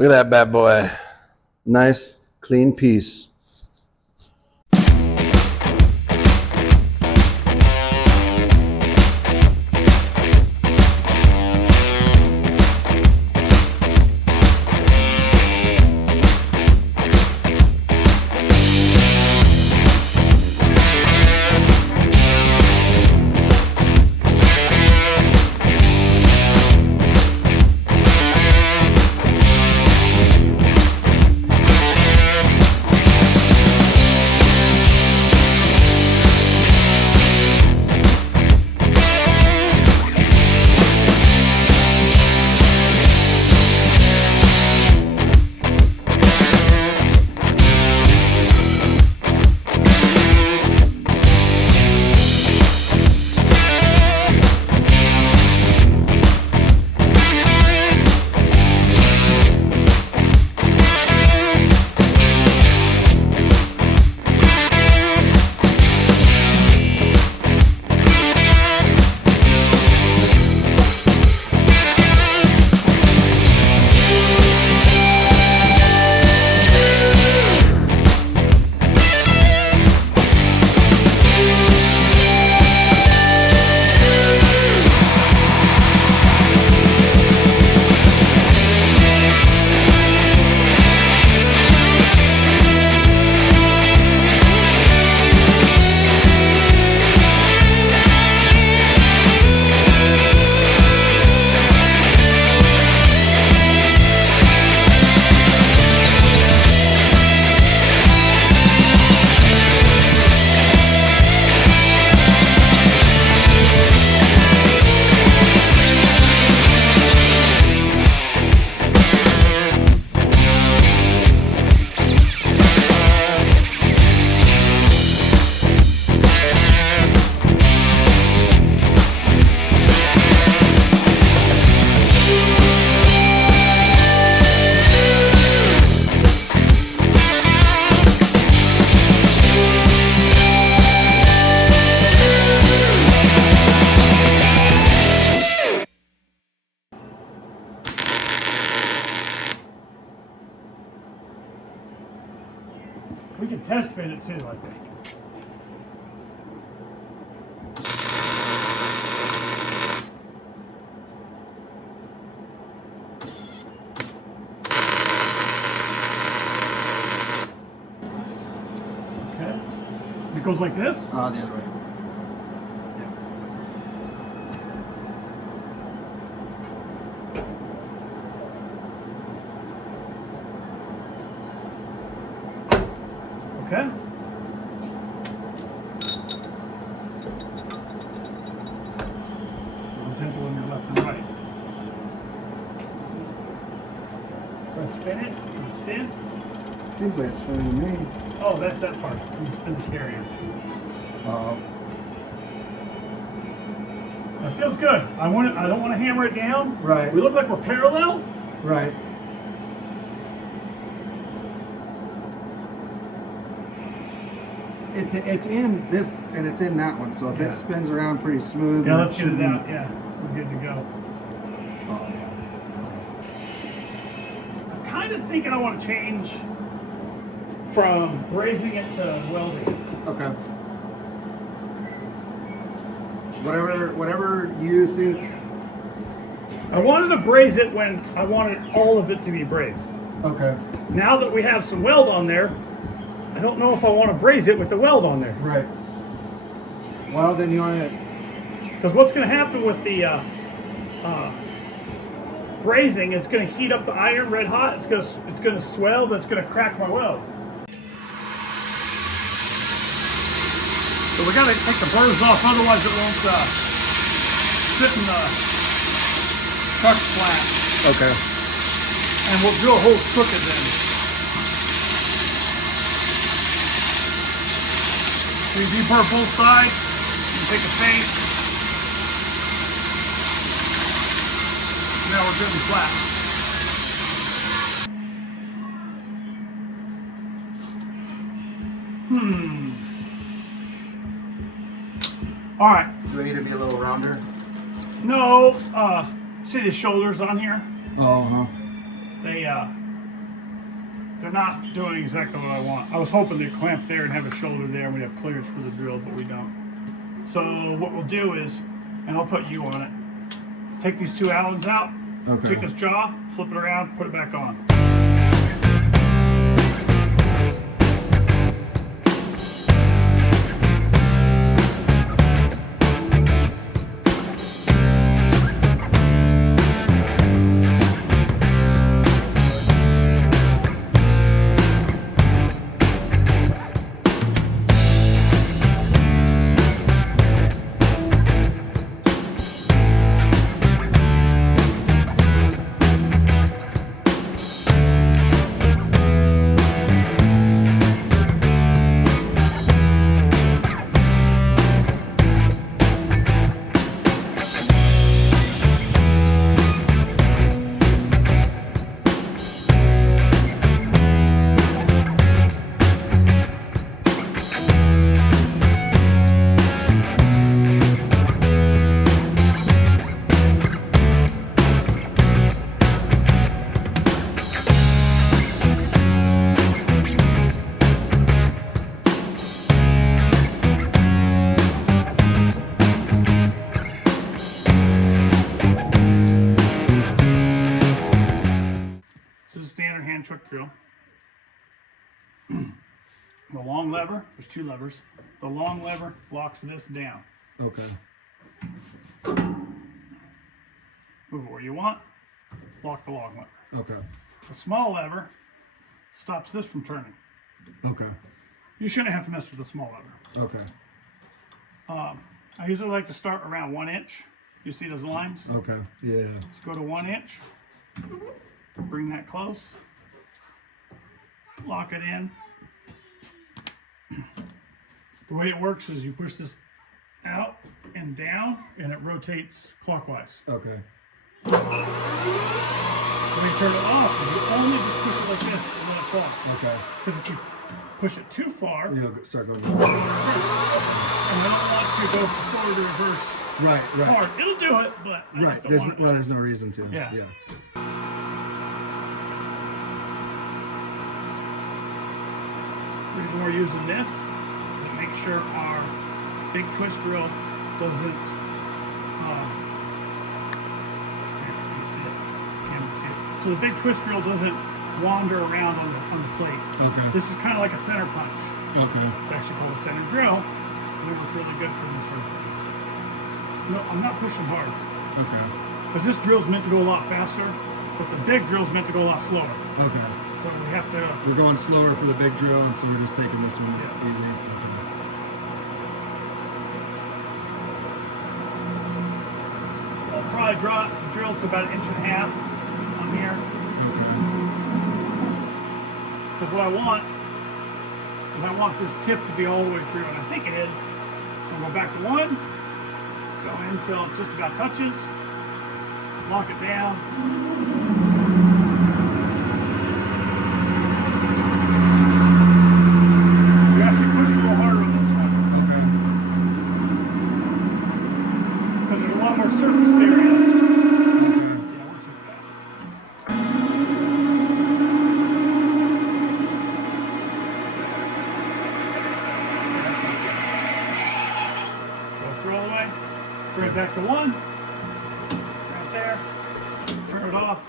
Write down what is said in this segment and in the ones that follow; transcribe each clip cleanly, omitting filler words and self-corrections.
Look at that bad boy. Nice, clean piece. We can test fit it too, I think. Okay. It goes like this? The other way. Okay. Gentle on your left and right. Press spin it. Spin. Seems like it's spinning to me. Oh, that's that part. You spin the carrier. That feels good. I don't want to hammer it down. Right. We look like we're parallel. Right. It's in this and it's in that one, so if it spins around pretty smooth. Yeah, let's get it out. Yeah, we're good to go. Oh yeah. I'm kind of thinking I want to change from brazing it to welding. Okay. Whatever you think. I wanted to braze it when I wanted all of it to be brazed. Okay. Now that we have some weld on there, I don't know if I want to braze it with the weld on there. Right. Well, then you want to. Because what's going to happen with the brazing, it's going to heat up the iron red hot. It's going to swell. That's going to crack my welds. So we got to take the burrs off, otherwise it won't sit in the truck flat. Okay. And we'll drill holes crooked then. So you deburr both sides, you take a face. Now we're drilling flat. All right. Do we need to be a little rounder? No, see the shoulders on here? Oh, huh. They they're not doing exactly what I want. I was hoping they'd clamp there and have a shoulder there and we'd have clearance for the drill, but we don't. So what we'll do is, and I'll put you on it, take these two Allens out, take this jaw, flip it around, put it back on. Truck drill. The long lever, there's two levers. The long lever locks this down. Okay. Move it where you want, lock the long lever. Okay. The small lever stops this from turning. Okay. You shouldn't have to mess with the small lever. Okay. I usually like to start around 1 inch. You see those lines? Okay. Yeah. Let's go to 1 inch. Bring that close. Lock it in. The way it works is you push this out and down and it rotates clockwise. Okay. When you turn it off, you only just push it like this and let it fall. Okay. Because if you push it too far, You'll start going it'll reverse. And I don't want to go forward to reverse hard. It'll do it, but I just don't want it. There's no reason to. Yeah. The reason we're using this is to make sure our big twist drill doesn't so the big twist drill doesn't wander around on the plate. Okay. This is kind of like a center punch. Okay. It's actually called a center drill. And it works really good for this sort of things. No, I'm not pushing hard. Okay. Because this drill's meant to go a lot faster, but the big drill's meant to go a lot slower. Okay. So we have to... We're going slower for the big drill, and so we're just taking this one easy. Okay. I'll probably drill to about 1.5 inches on here. Okay. Because what I want is I want this tip to be all the way through, and I think it is. So I'll go back to 1, go in until it just about touches, lock it down. You have to push a little harder on this one. Okay. Because there's a lot more surface area. Yeah, we're too fast. Go through all the way. Bring it back to 1. Right there. Turn it off.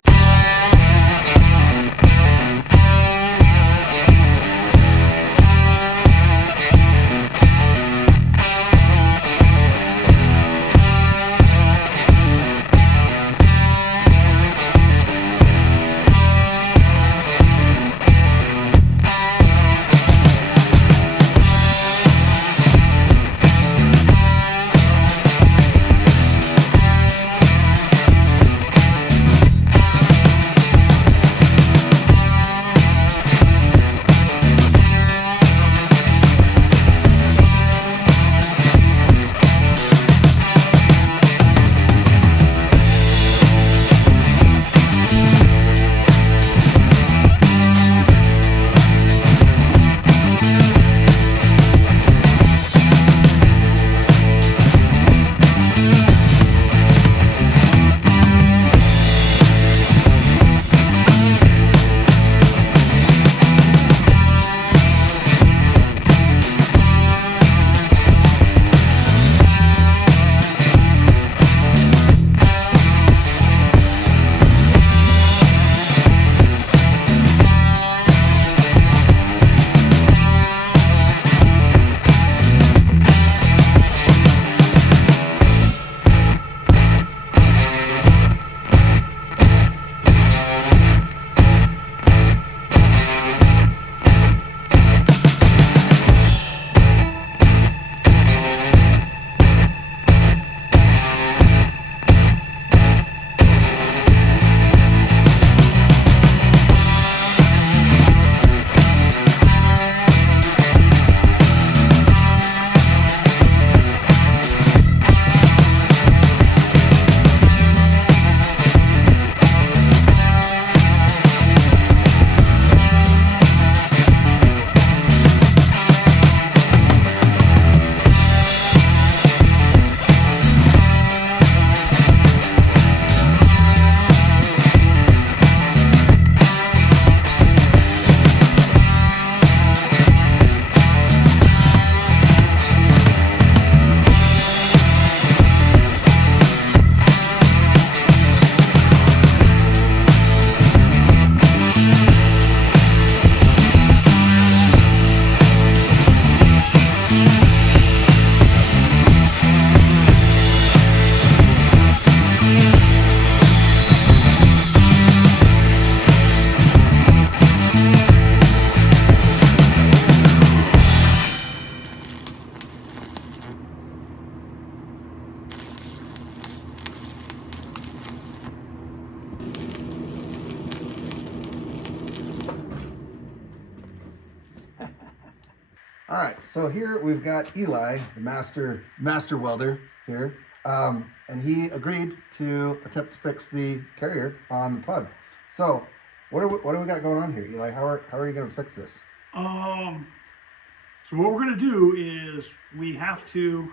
All right, so here we've got Eli, the master welder here, and he agreed to attempt to fix the carrier on the Pug. So, what do we got going on here, Eli? How are you going to fix this? So what we're going to do is we have to.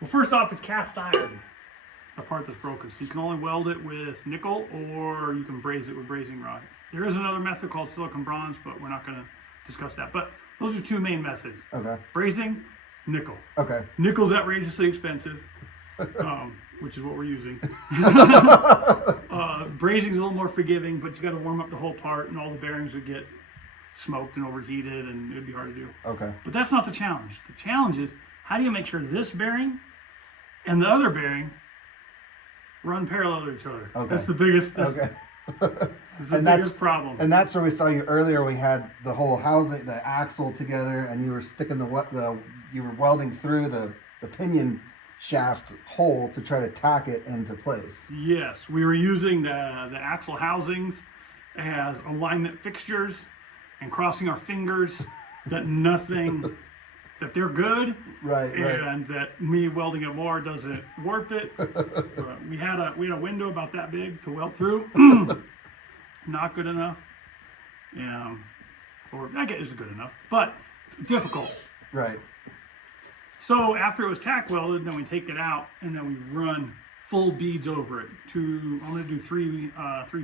Well, first off, it's cast iron, the part that's broken. So you can only weld it with nickel, or you can braze it with brazing rod. There is another method called silicon bronze, but we're not going to discuss that. But those are two main methods. Okay. Brazing, nickel. Okay. Nickel's outrageously expensive, which is what we're using. Brazing's a little more forgiving, but you got to warm up the whole part, and all the bearings would get smoked and overheated, and it would be hard to do. Okay. But that's not the challenge. The challenge is, how do you make sure this bearing and the other bearing run parallel to each other? Okay. That's the biggest. Okay. That's the biggest problem. And that's where we saw you earlier. We had the whole housing, the axle together, and you were sticking you were welding through the pinion shaft hole to try to tack it into place. Yes, we were using the axle housings as alignment fixtures and crossing our fingers that that they're good, right, and that me welding it more doesn't warp it. we had a window about that big to weld through. Not good enough. Or I guess it's good enough, but difficult. Right. So after it was tack welded, then we take it out and then we run full beads over it. I'm gonna do three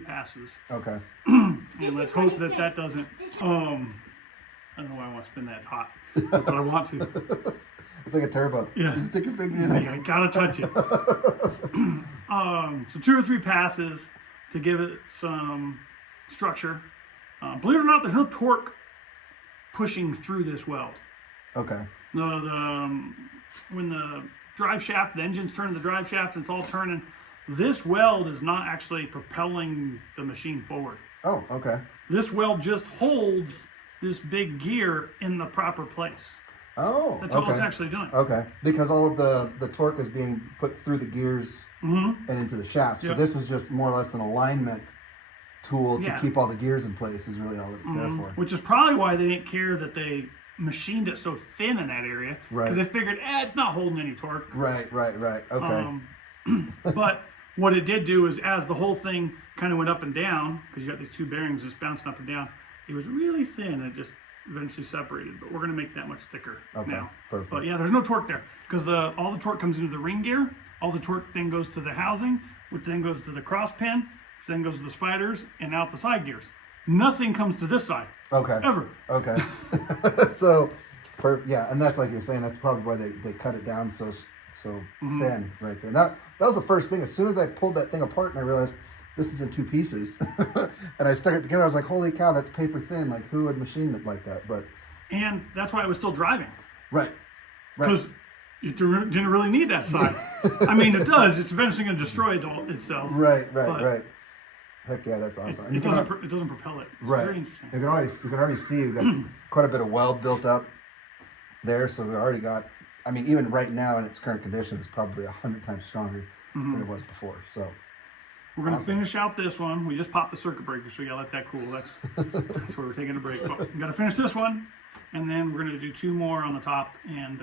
passes. Okay. And let's hope that doesn't. I don't know why I want to spin that. It's hot, but I want to. It's like a turbo. Yeah. You stick your finger in there. Yeah, gotta touch it. So 2 or 3 passes to give it some structure. Believe it or not, there's no torque pushing through this weld. Okay. When the drive shaft, the engine's turning the drive shaft, and it's all turning, this weld is not actually propelling the machine forward. Oh, okay. This weld just holds this big gear in the proper place. Oh, That's all it's actually doing. Okay, because all of the torque is being put through the gears and into the shaft. So Yep. this is just more or less an alignment tool to Yeah. keep all the gears in place is really all it's there for. Which is probably why they didn't care that they machined it so thin in that area. Right. Because they figured, it's not holding any torque. Right. Okay. But what it did do is, as the whole thing kind of went up and down, because you got these 2 bearings just bouncing up and down, it was really thin and it just eventually separated. But we're going to make that much thicker now. Perfect. But yeah, there's no torque there because all the torque comes into the ring gear. All the torque then goes to the housing, which then goes to the cross pin, which then goes to the spiders and out the side gears. Nothing comes to this side. Okay. Ever. Okay. So, yeah, and that's like you're saying. That's probably why they cut it down so thin right there. That was the first thing. As soon as I pulled that thing apart and I realized this is in 2 pieces, and I stuck it together, I was like, "Holy cow, that's paper thin! Like, who would machine it like that?" And that's why it was still driving. Right. Because it didn't really need that side. I mean, it does. It's eventually going to destroy itself. Right. Heck yeah, that's awesome. And It doesn't propel it. It's right. very interesting. You can already see we've got quite a bit of weld built up there, so we already got. I mean, even right now in its current condition, it's probably 100 times stronger than it was before. So we're going to finish out this one. We just popped the circuit breaker, so we got to let that cool. That's where we're taking a break. But we got to finish this one, and then we're going to do 2 more on the top, and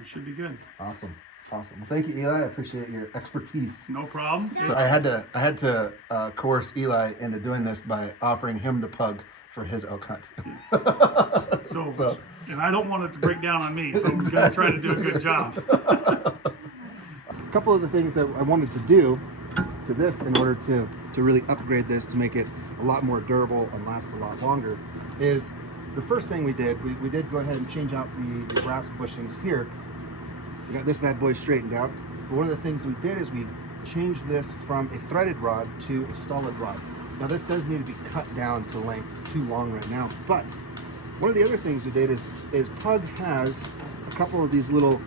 it should be good. Awesome. Well, thank you, Eli. I appreciate your expertise. No problem. So I had to coerce Eli into doing this by offering him the Pug for his elk hunt. So, and I don't want it to break down on me, so I'm going to try to do a good job. A couple of the things that I wanted to do to this in order to really upgrade this to make it a lot more durable and last a lot longer is the first thing we did go ahead and change out the brass bushings here. We got this bad boy straightened out. But one of the things we did is we changed this from a threaded rod to a solid rod. Now this does need to be cut down to length, too long right now. But one of the other things we did is Pug has a couple of these little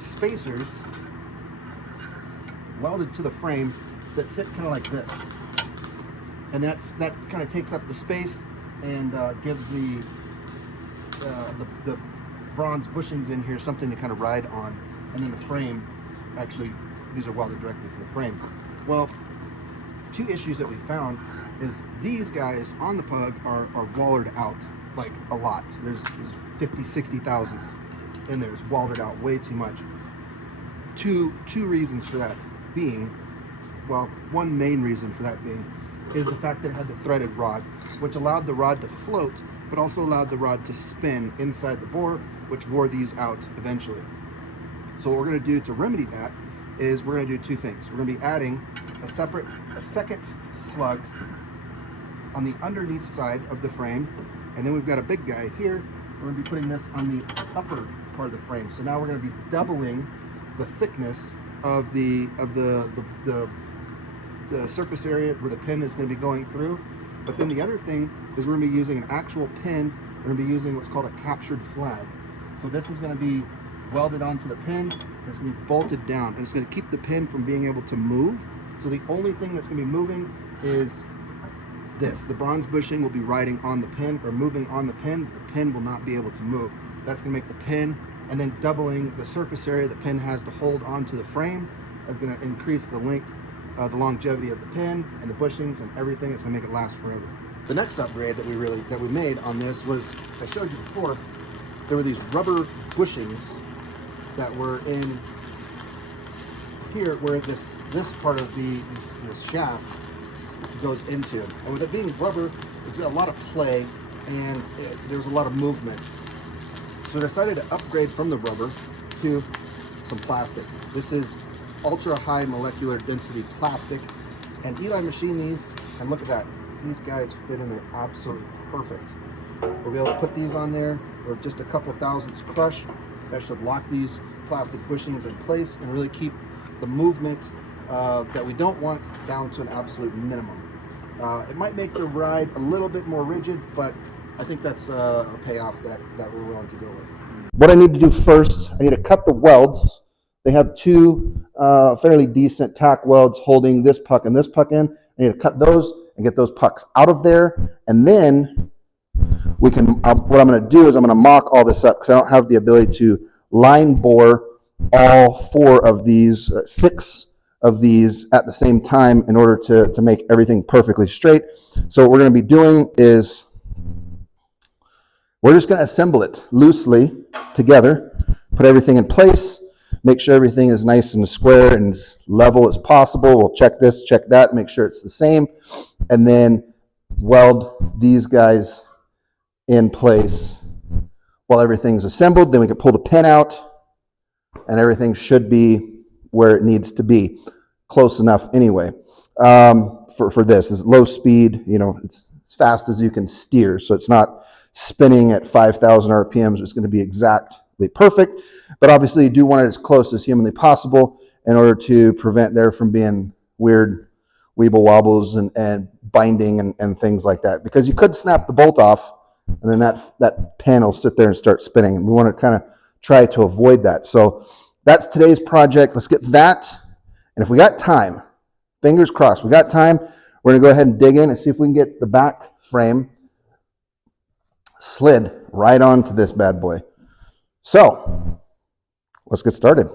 spacers welded to the frame that sit kind of like this. And that kind of takes up the space and gives the bronze bushings in here something to kind of ride on, and then the frame, actually these are welded directly to the frame. Well, 2 issues that we found is these guys on the Pug are wallered out like a lot. There's 50, 60 thousandths in there. It's welded out way too much. Two reasons for that being, well, one main reason for that being is the fact that it had the threaded rod, which allowed the rod to float, but also allowed the rod to spin inside the bore, which wore these out eventually. So what we're going to do to remedy that is we're going to do two things. We're going to be adding a second slug on the underneath side of the frame, and then we've got a big guy here. We're going to be putting this on the upper part of the frame. So now we're going to be doubling the thickness of the surface area where the pin is going to be going through. But then the other thing is we're going to be using an actual pin. We're going to be using what's called a captured flag. So this is going to be welded onto the pin. It's going to be bolted down, and it's going to keep the pin from being able to move. So the only thing that's going to be moving is this. The bronze bushing will be riding on the pin or moving on the pin. The pin will not be able to move. That's going to make the pin, and then doubling the surface area the pin has to hold onto the frame is going to increase the length, the longevity of the pin and the bushings and everything. It's going to make it last forever. The next upgrade that we made on this was, I showed you before, there were these rubber bushings that were in here where this part of this shaft goes into. And with it being rubber, it's got a lot of play and there's a lot of movement. So I decided to upgrade from the rubber to some plastic. This is ultra high molecular density plastic, and Eli machined these, and look at that. These guys fit in there absolutely perfect. We'll be able to put these on there with just a couple thousandths crush. That should lock these plastic bushings in place and really keep the movement that we don't want down to an absolute minimum. It might make the ride a little bit more rigid, but I think that's a payoff that we're willing to go with. What I need to do first, I need to cut the welds. They have two fairly decent tack welds holding this puck and this puck in. I need to cut those and get those pucks out of there, and then we can. What I'm going to do is I'm going to mock all this up because I don't have the ability to line bore all six of these at the same time in order to make everything perfectly straight. So what we're going to be doing is we're just going to assemble it loosely together, put everything in place, make sure everything is nice and square and as level as possible. We'll check this, check that, make sure it's the same, and then weld these guys in place while everything's assembled. Then we can pull the pin out and everything should be where it needs to be. Close enough anyway. For this, is low speed, it's as fast as you can steer. So it's not spinning at 5,000 RPMs. It's going to be exactly perfect. But obviously you do want it as close as humanly possible in order to prevent there from being weird weeble wobbles and binding and things like that. Because you could snap the bolt off and then that pin will sit there and start spinning. And we want to kind of try to avoid that. So that's today's project. Let's get that. And if we got time, fingers crossed, we got time, we're going to go ahead and dig in and see if we can get the back frame slid right onto this bad boy. So let's get started.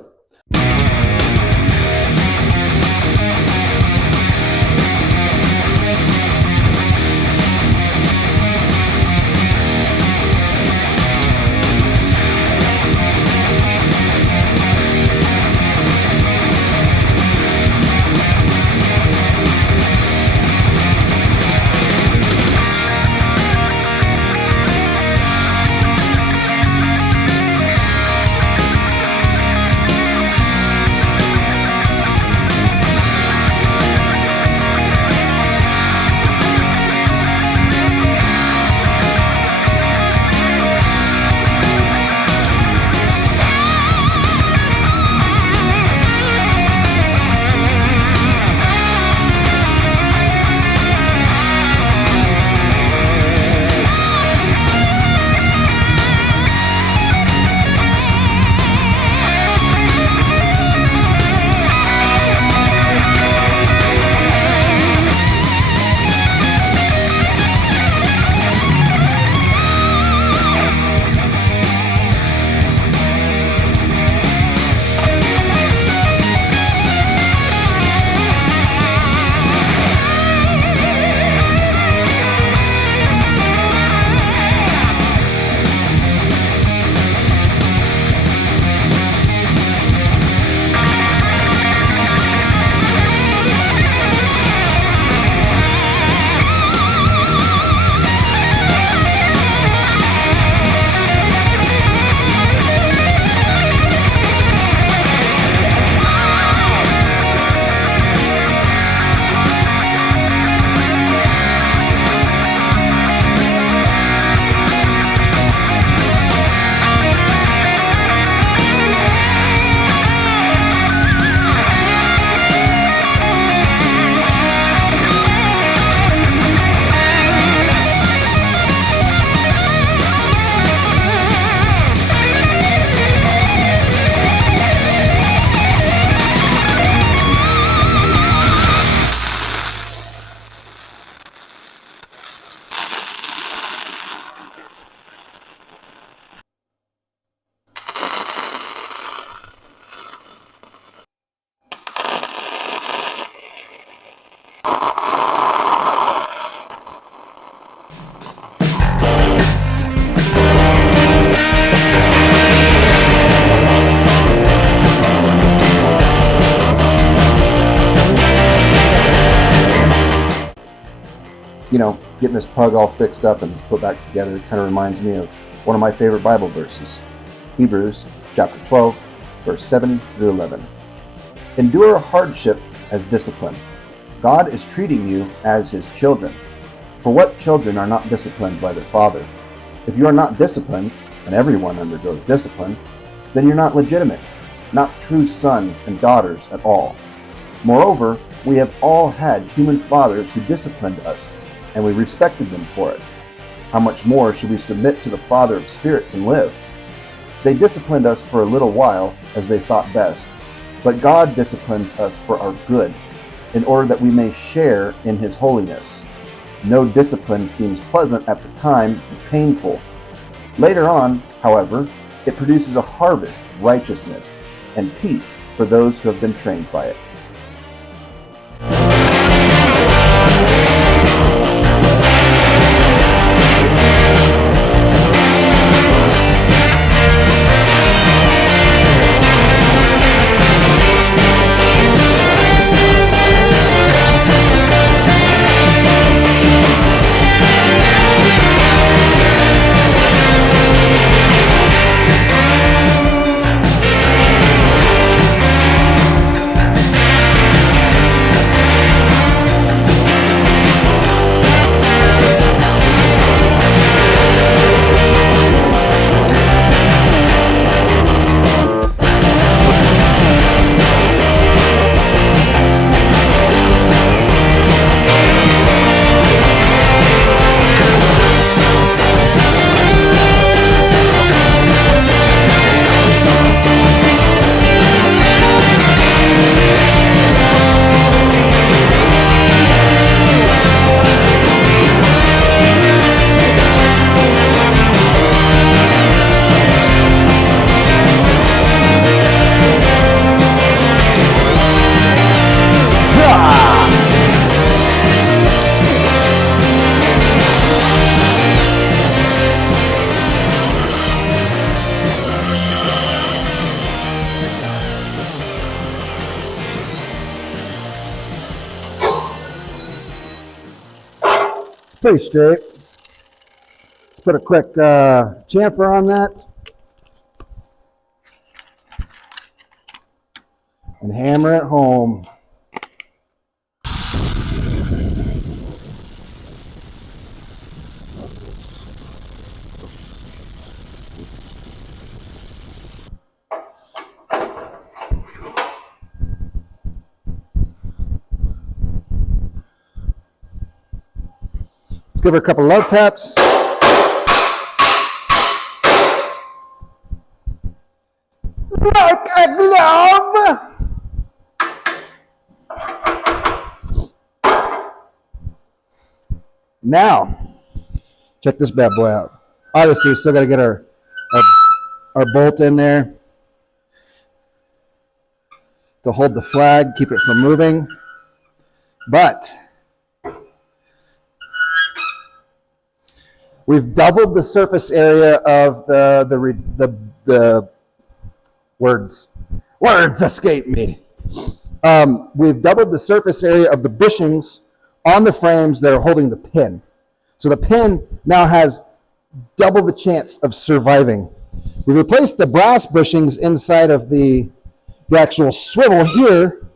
getting this PUG all fixed up and put back together kind of reminds me of one of my favorite Bible verses, Hebrews chapter 12, verse 7 through 11. Endure hardship as discipline. God is treating you as his children. For what children are not disciplined by their father? If you are not disciplined, and everyone undergoes discipline, then you're not legitimate, not true sons and daughters at all. Moreover, we have all had human fathers who disciplined us, and we respected them for it. How much more should we submit to the Father of spirits and live? They disciplined us for a little while as they thought best, but God disciplines us for our good, in order that we may share in his holiness. No discipline seems pleasant at the time, but painful. Later on, however, it produces a harvest of righteousness and peace for those who have been trained by it. Pretty straight. Let's put a quick chamfer on that and hammer it home. Let's give her a couple love taps. Like a glove. Now, check this bad boy out. Obviously, we still got to get our bolt in there to hold the flag, keep it from moving. But we've doubled the surface area of the words escape me. We've doubled the surface area of the bushings on the frames that are holding the pin. So the pin now has double the chance of surviving. We've replaced the brass bushings inside of the actual swivel here,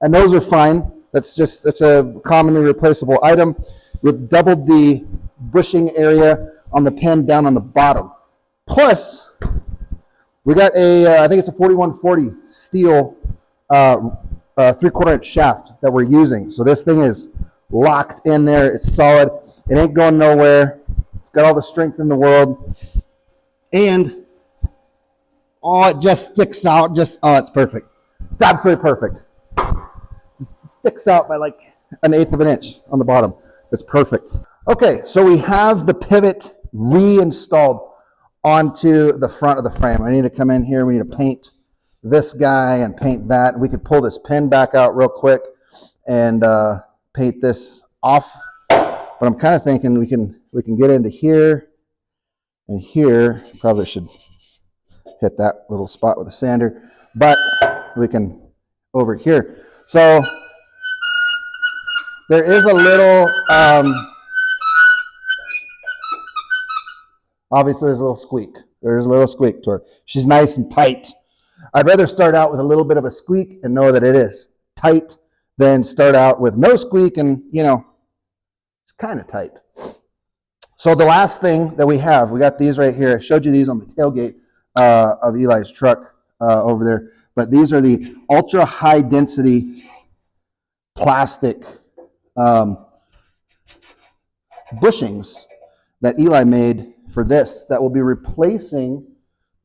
and those are fine. That's a commonly replaceable item. We've doubled the bushing area on the pin down on the bottom. Plus, we got I think it's a 4140 steel 3/4 inch shaft that we're using. So this thing is locked in there. It's solid. It ain't going nowhere. It's got all the strength in the world. And, it just sticks out. It's perfect. It's absolutely perfect. It just sticks out by like 1/8 of an inch on the bottom. It's perfect. Okay, so we have the pivot reinstalled onto the front of the frame. I need to come in here. We need to paint this guy and paint that. We could pull this pin back out real quick and paint this off. But I'm kind of thinking we can get into here and here. Probably should hit that little spot with a sander, but we can over here. So There is a little, obviously there's a little squeak. There's a little squeak to her. She's nice and tight. I'd rather start out with a little bit of a squeak and know that it is tight than start out with no squeak and, you know, it's kind of tight. So the last thing that we got these right here. I showed you these on the tailgate of Eli's truck over there. But these are the ultra high density plastic bushings that Eli made for this that will be replacing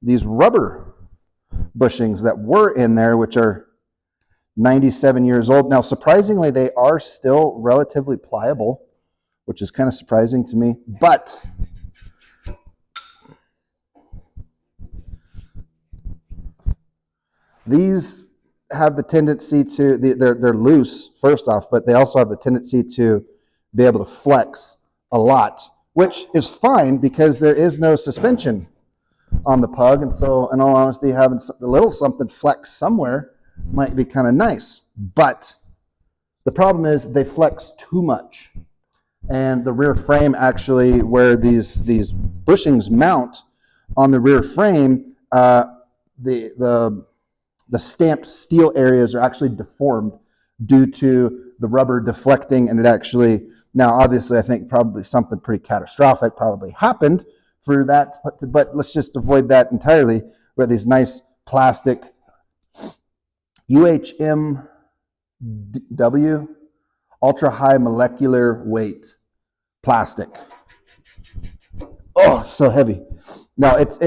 these rubber bushings that were in there, which are 97 years old. Now, surprisingly, they are still relatively pliable, which is kind of surprising to me. But these have the tendency to, they're loose, first off, but they also have the tendency to be able to flex a lot, which is fine because there is no suspension on the PUG. And so, in all honesty, having a little something flex somewhere might be kind of nice. But the problem is they flex too much. And the rear frame actually, where these bushings mount on the rear frame, the stamped steel areas are actually deformed due to the rubber deflecting, and it actually, now obviously I think probably something pretty catastrophic probably happened for that, but let's just avoid that entirely. We have these nice plastic UHMW, ultra high molecular weight plastic. Oh, so heavy. No, it's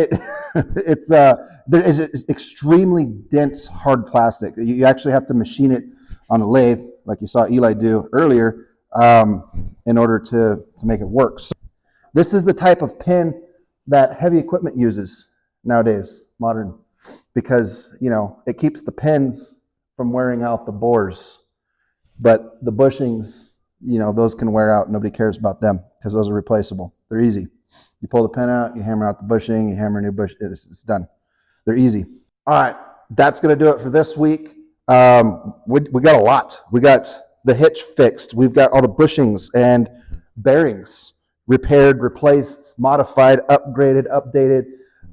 there is extremely dense hard plastic. You actually have to machine it on a lathe, like you saw Eli do earlier, in order to make it work. So this is the type of pin that heavy equipment uses nowadays, modern, because, you know, it keeps the pins from wearing out the bores. But the bushings, you know, those can wear out. Nobody cares about them because those are replaceable. They're easy. You pull the pin out, you hammer out the bushing, you hammer a new bush, it's done. They're easy. All right, that's going to do it for this week. We got a lot. We got the hitch fixed. We've got all the bushings and bearings repaired, replaced, modified, upgraded, updated.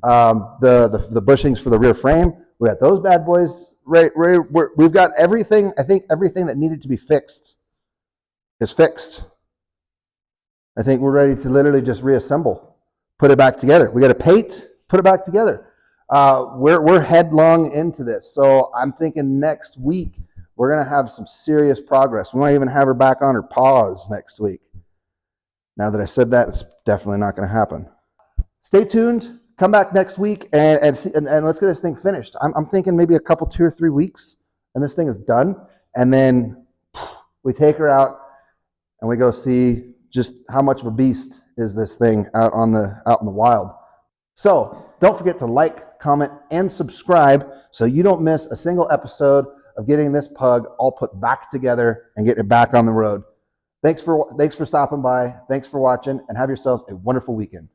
The bushings for the rear frame, we got those bad boys. We've got everything. I think everything that needed to be fixed is fixed. I think we're ready to literally just reassemble, put it back together. We got to paint, put it back together. We're headlong into this. So I'm thinking next week, we're going to have some serious progress. We might even have her back on her paws next week. Now that I said that, it's definitely not going to happen. Stay tuned. Come back next week and let's get this thing finished. I'm thinking maybe a couple, 2 or 3 weeks, and this thing is done. And then we take her out and we go see just how much of a beast is this thing out in the wild. So don't forget to like, comment, and subscribe so you don't miss a single episode of getting this PUG all put back together and getting it back on the road. Thanks for stopping by. Thanks for watching, and have yourselves a wonderful weekend.